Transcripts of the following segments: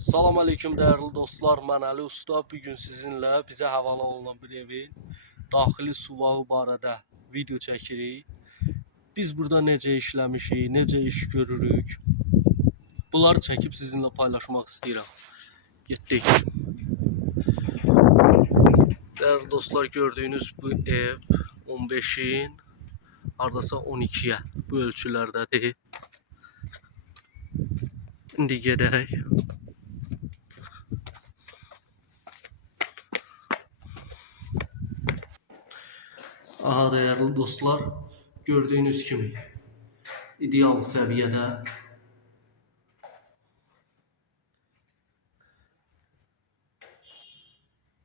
Salam aleyküm değerli dostlar, mən Əli Usta. Bugün sizinlə bizə həvalə olunan bir evin daxili suvağı barədə video çəkirik. Biz burada necə işləmişik, necə iş görürük, bunları çəkib sizinlə paylaşmaq istəyirəm. Getdik. Değerli dostlar, gördüyünüz bu ev 15'in hardasa 12'ye bu ölçülərdədir. İndi gedək. Aha, değerli dostlar, gördüğünüz kimi ideal seviyede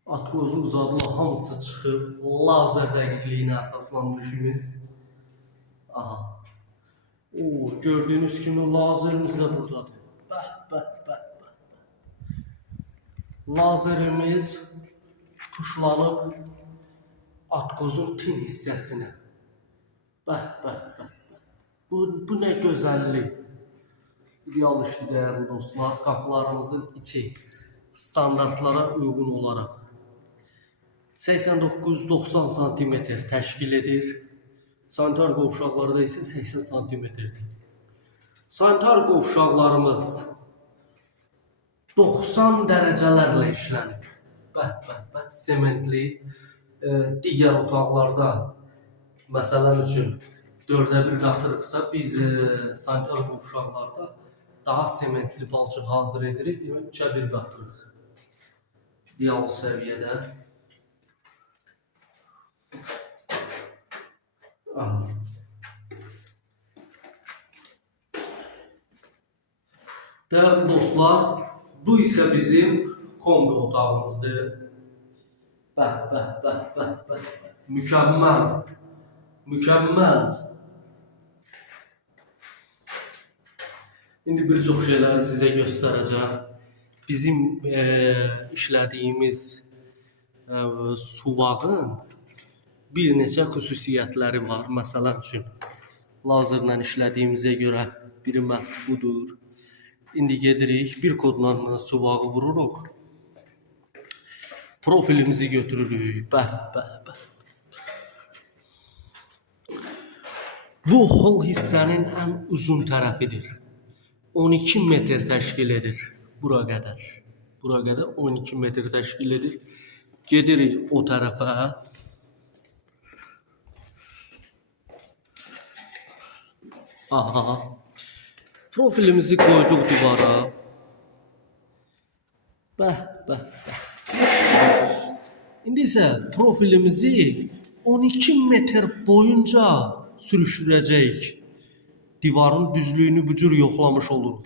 atkozun uzadlı hamısı çıxıb, lazer dəqiqliyinə əsaslanmışımız. Aha. Gördüğünüz kimi lazerimiz de buradadır. Bəh. Lazerimiz tuşlanıb atkozun tin hissəsinə. Bəh. Bu nə gözəllik. İdeal işdir değerli dostlar. Qapılarımızın içi standartlara uyğun olaraq 89-90 cm təşkil edir. Sanitar qovşaqları da isə 80 cm-dir. Sanitar qovşaqlarımız 90 dərəcələrlə işlənib. Bəh. Sementli. Digər otaqlarda məsələn üçün 4'ə 1 qatırıqsa, biz sanitar qovşaqlarda daha sementli balçıq hazır edirik. Demək 3'ə 1 qatırıq. İdeal səviyyədə. Aha. Değerli dostlar, bu ise bizim kombi otağımızdır. Bəh. Mükemmel. İndi bir çox şeyləri sizə göstərəcəm. Bizim işlədiyimiz suvağın bir neçə xüsusiyyətləri var. Məsələn üçün, lazerlə işlədiyimizə görə biri məhz budur. İndi gedirik, bir kodla suvağı vururuq. Profilimizi götürürük. Bəh. Bu hol hissənin ən uzun tərəfidir. 12 metr təşkil edir. Bura qədər 12 metr təşkil edir. Gedirik o tərəfə. Aha. Profilimizi koyduq divara. Bəh. İndi isə profilimizi 12 metr boyunca sürüşdürəcəyik. Divarın düzlüğünü bu cür yoxlamış oluruq.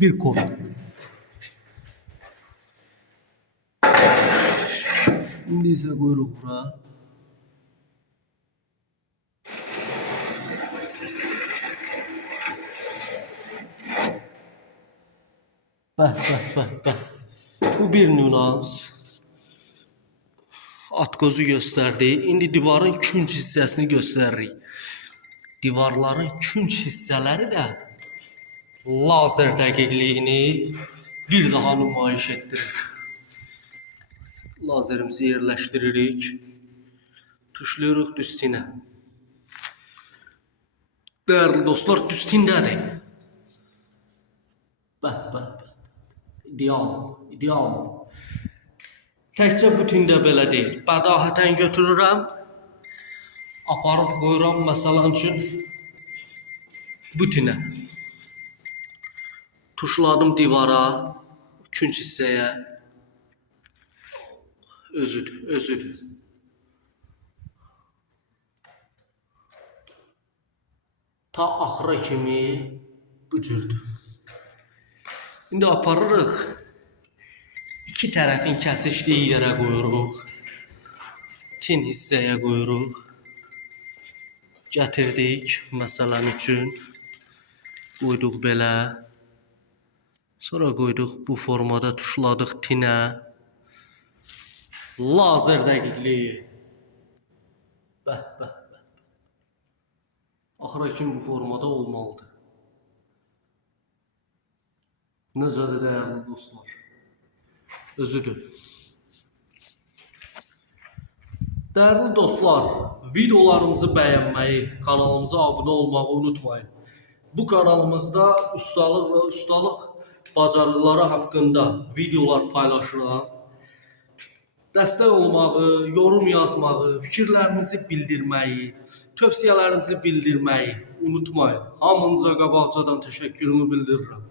Bir kod. İndi isə qoyuruq bura. Bəh. Bu bir nüans. Atkozu gösterdi. İndi divarın künc hissəsini göstəririk. Divarların künc hissələri də lazer dəqiqliyini bir daha nümayiş etdirir. Lazerimizi yerləşdiririk. Tuşlayırıq düstinə. Değerli dostlar, düstindədir. Bəh. İdeal. Təkcə bütündə belə deyil. Bədahətən götürürəm. Aparıb qoyuram məsələn üçün bütünə. Tuşladım divara, künc hissəyə. Özüdür. Ta axıra kimi bu cürdür. İndi aparırıq. İki tərəfin kəsişdiyi yerə qoyuruq. Tin hissəyə qoyuruq. Gətirdik məsələn üçün. Qoyduq belə. Sonra qoyduq bu formada tuşladıq tinə. Lazer dəqiqliyi. Bəh, bəh, bəh. Axıra kimi bu formada olmalıdır. Necədir dəyərli dostlar? Özüdür. Dəyərli dostlar, videolarımızı bəyənməyi, kanalımıza abunə olmağı unutmayın. Bu kanalımızda ustalıq və ustalıq bacarıqları haqqında videolar paylaşıram. Dəstək olmağı, yorum yazmağı, fikirlərinizi bildirməyi, tövsiyələrinizi bildirməyi unutmayın. Hamınıza qabaqcadan təşəkkürümü bildirirəm.